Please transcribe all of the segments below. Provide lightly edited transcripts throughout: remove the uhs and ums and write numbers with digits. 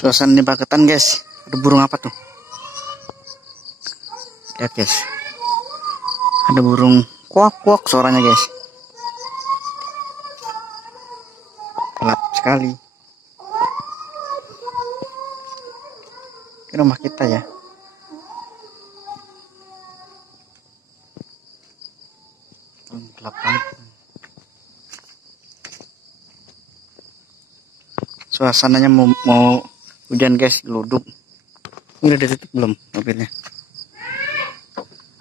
Suasana di Paketan guys, ada burung apa tuh? Lihat guys, ada burung kuak-kuak suaranya guys. Gelap sekali. Ini rumah kita ya. Gelap banget. Suasananya mau hujan guys, geluduk. Ini udah tutup belum mobilnya?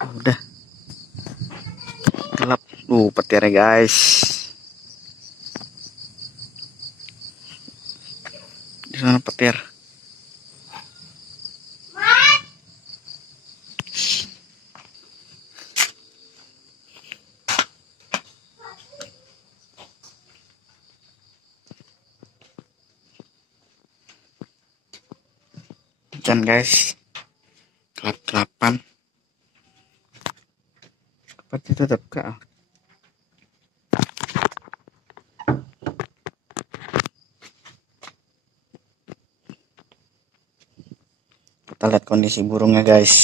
Udah. Gelap. Petirnya guys. Di sana petir. Hujan guys. Gelap-gelapan. Seperti itu tetap. Kita lihat kondisi burungnya guys.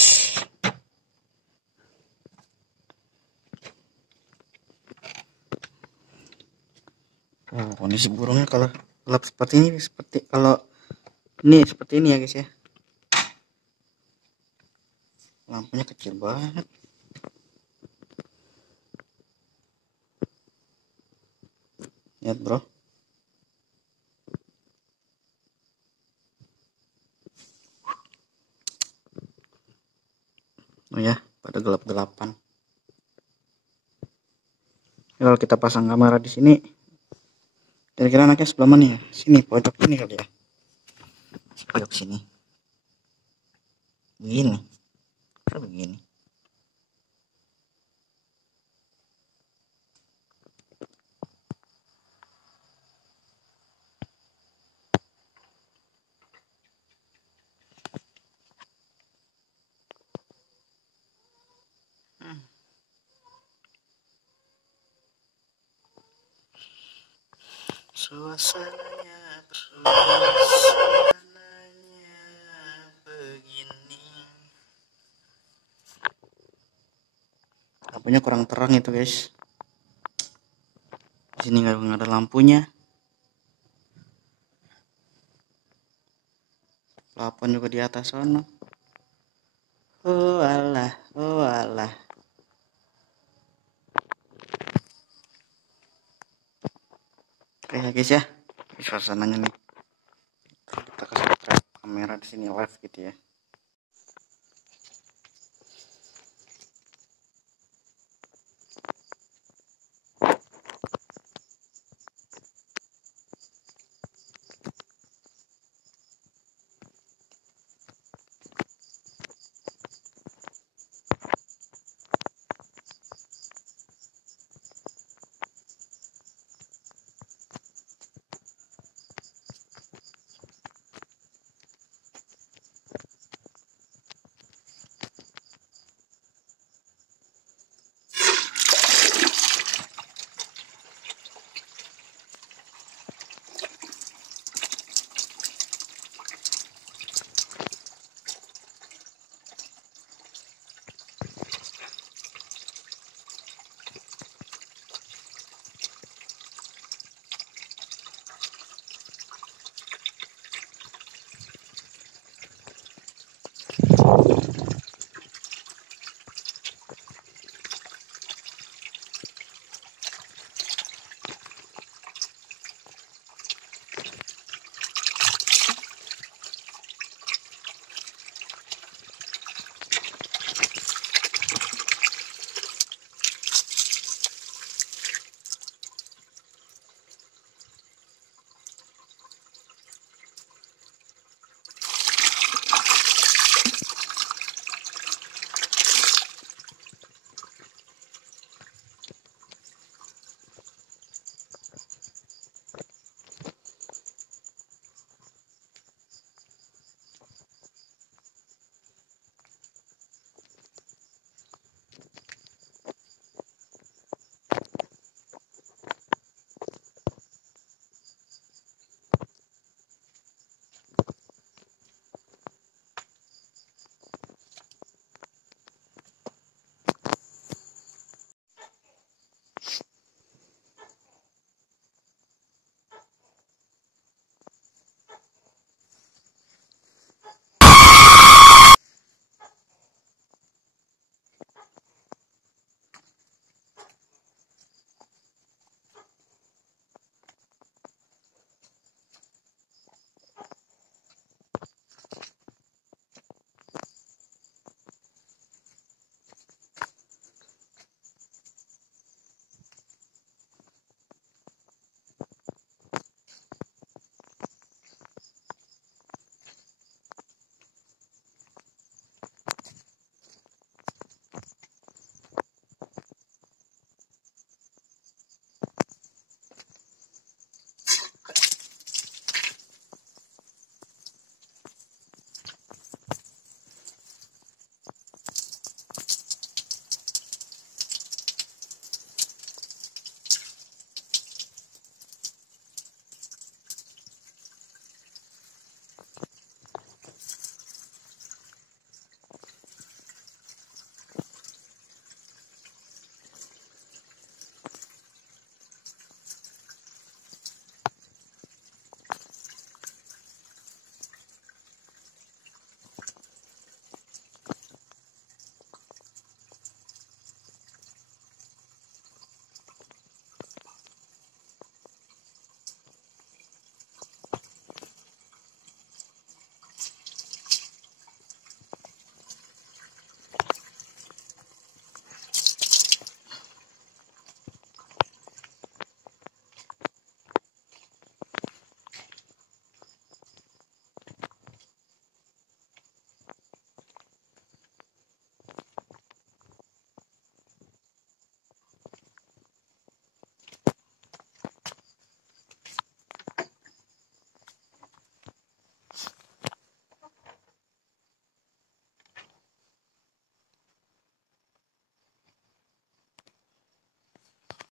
Kondisi burungnya kalau gelap seperti ini, seperti ini ya guys ya. Lampunya kecil banget. Lihat bro. Oh ya, pada gelap-gelapan. Kalau kita pasang kamera di sini, kira-kira anaknya sebelah mana ya? Sini, pojok sini kali ya. Pojok sini. Begini. Begini. Suasananya begini. Lampunya kurang terang itu guys. Di sini nggak ada lampunya. Plafon juga di atas sana. Oh alah, oh alah. Oke ya guys ya, suasananya nih. Kita kasih kamera di sini live gitu ya.